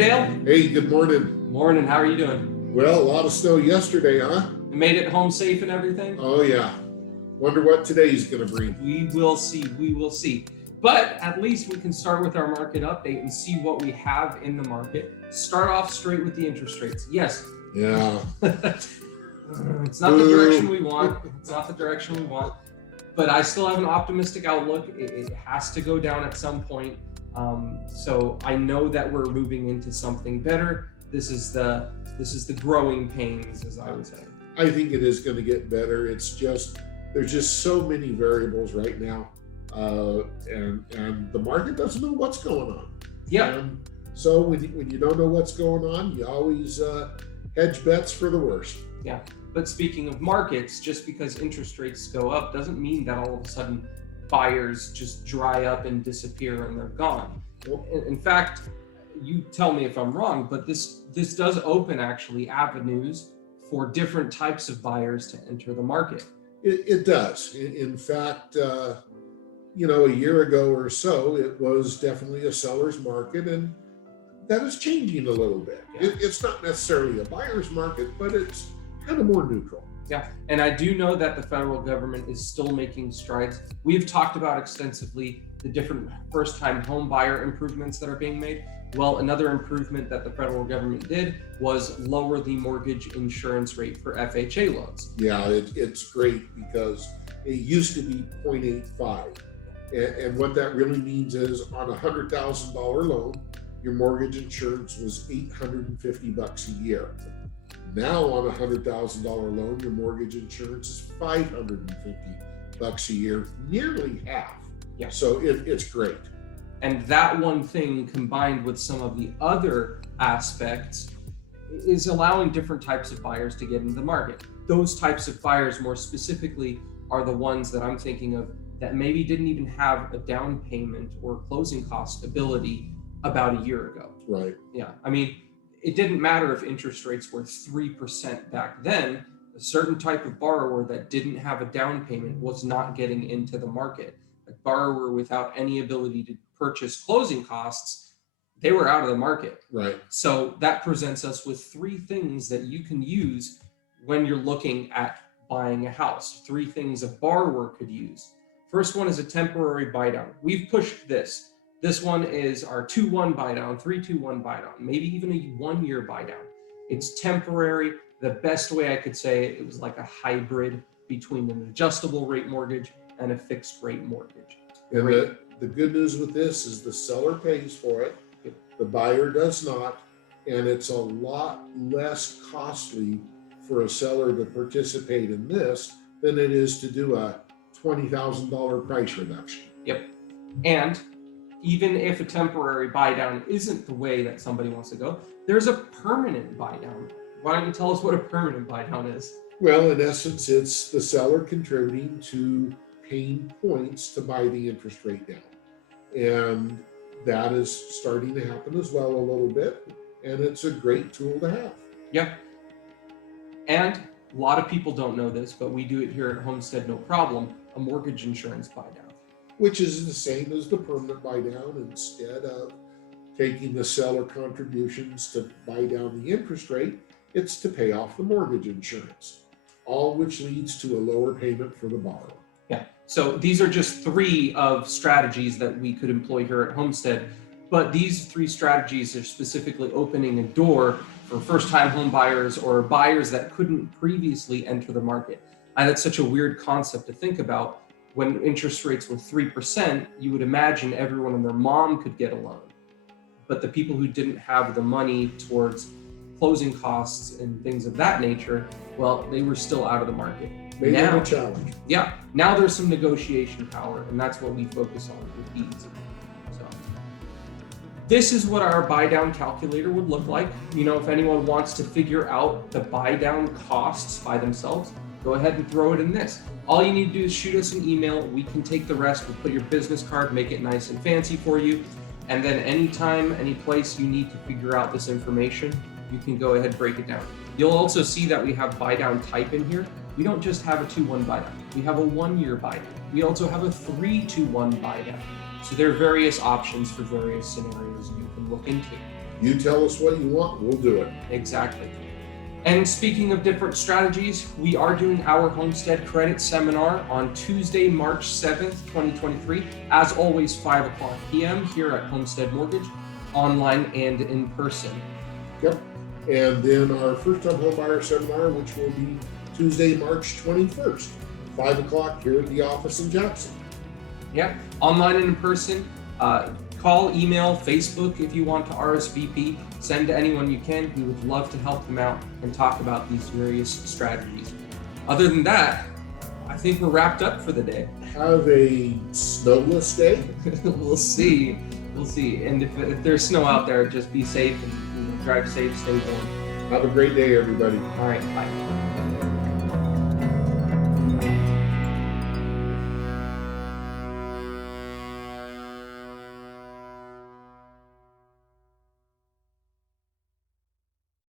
Dale. Hey, good morning. Morning, how are you doing? Well, a lot of snow yesterday, huh? You made it home safe and everything? Oh, yeah. Wonder what today's going to bring. We will see. But at least we can start with our market update and see what we have in the market. Start off straight with the interest rates. Yes. Yeah. It's not the direction we want. But I still have an optimistic outlook. It has to go down at some point. So I know that we're moving into something better. This is the growing pains, as I would say. I think it is going to get better. It's just, there's just so many variables right now. And the market doesn't know what's going on. Yeah. And so when you don't know what's going on, you always hedge bets for the worst. Yeah. But speaking of markets, just because interest rates go up doesn't mean that all of a sudden buyers just dry up and disappear and they're gone. Well, In fact, you tell me if I'm wrong, but this does open actually avenues for different types of buyers to enter the market. it does. In fact, a year ago or so, it was definitely a seller's market, and that is changing a little bit. Yeah. It's not necessarily a buyer's market, but it's kind of more neutral. Yeah, and I do know that the federal government is still making strides. We've talked about extensively the different first-time home buyer improvements that are being made. Well, another improvement that the federal government did was lower the mortgage insurance rate for FHA loans. Yeah, it's great because it used to be 0.85. And what that really means is on a $100,000 loan, your mortgage insurance was $850 a year. Now on a $100,000 loan, your mortgage insurance is $550 a year, nearly half. Yeah. So it's great. And that one thing combined with some of the other aspects is allowing different types of buyers to get into the market. Those types of buyers more specifically are the ones that I'm thinking of that maybe didn't even have a down payment or closing cost ability about a year ago. Right. Yeah, I mean, it didn't matter if interest rates were 3% back then. A certain type of borrower that didn't have a down payment was not getting into the market. A borrower without any ability to purchase closing costs, they were out of the market. Right. So that presents us with three things that you can use when you're looking at buying a house. Three things a borrower could use. First one is a temporary buy down. We've pushed this. This one is our 2-1 buy down, 3-2-1 buy down, maybe even a 1-year buy down. It's temporary. The best way I could say it was like a hybrid between an adjustable rate mortgage and a fixed rate mortgage. And the good news with this is the seller pays for it, the buyer does not, and it's a lot less costly for a seller to participate in this than it is to do a $20,000 price reduction. Yep. And even if a temporary buy down isn't the way that somebody wants to go, there's a permanent buy down. Why don't you tell us what a permanent buy down is? Well, in essence, it's the seller contributing to paying points to buy the interest rate down. And that is starting to happen as well a little bit. And it's a great tool to have. Yeah. And a lot of people don't know this, but we do it here at Homestead, no problem, a mortgage insurance buy down. Which is the same as the permanent buy down. Instead of taking the seller contributions to buy down the interest rate, it's to pay off the mortgage insurance, all which leads to a lower payment for the borrower. Yeah, so these are just three of strategies that we could employ here at Homestead, but these three strategies are specifically opening a door for first-time home buyers or buyers that couldn't previously enter the market. And that's such a weird concept to think about. When interest rates were 3%, you would imagine everyone and their mom could get a loan. But the people who didn't have the money towards closing costs and things of that nature, well, they were still out of the market. Maybe a challenge. Yeah, now there's some negotiation power, and that's what we focus on with these. So this is what our buy down calculator would look like. If anyone wants to figure out the buy down costs by themselves, go ahead and throw it in this. All you need to do is shoot us an email. We can take the rest. We'll put your business card, make it nice and fancy for you. And then anytime, any place you need to figure out this information, you can go ahead and break it down. You'll also see that we have buy down type in here. We don't just have a 2-1 buy down. We have a 1-year buy down. We also have a 3-2-1 buy down. So there are various options for various scenarios you can look into. You tell us what you want, we'll do it. Exactly. And speaking of different strategies, we are doing our Homestead Credit Seminar on Tuesday, March 7th, 2023. As always, 5 o'clock p.m. here at Homestead Mortgage, online and in person. Yep. And then our first-time home buyer seminar, which will be Tuesday, March 21st, 5 o'clock here at the office in Jackson. Yeah, online and in person. Call, email, Facebook if you want to RSVP. Send to anyone you can. We would love to help them out and talk about these various strategies. Other than that, I think we're wrapped up for the day. Have a snowless day. We'll see. We'll see. And if there's snow out there, just be safe and drive safe, stay warm. Have a great day, everybody. All right, bye.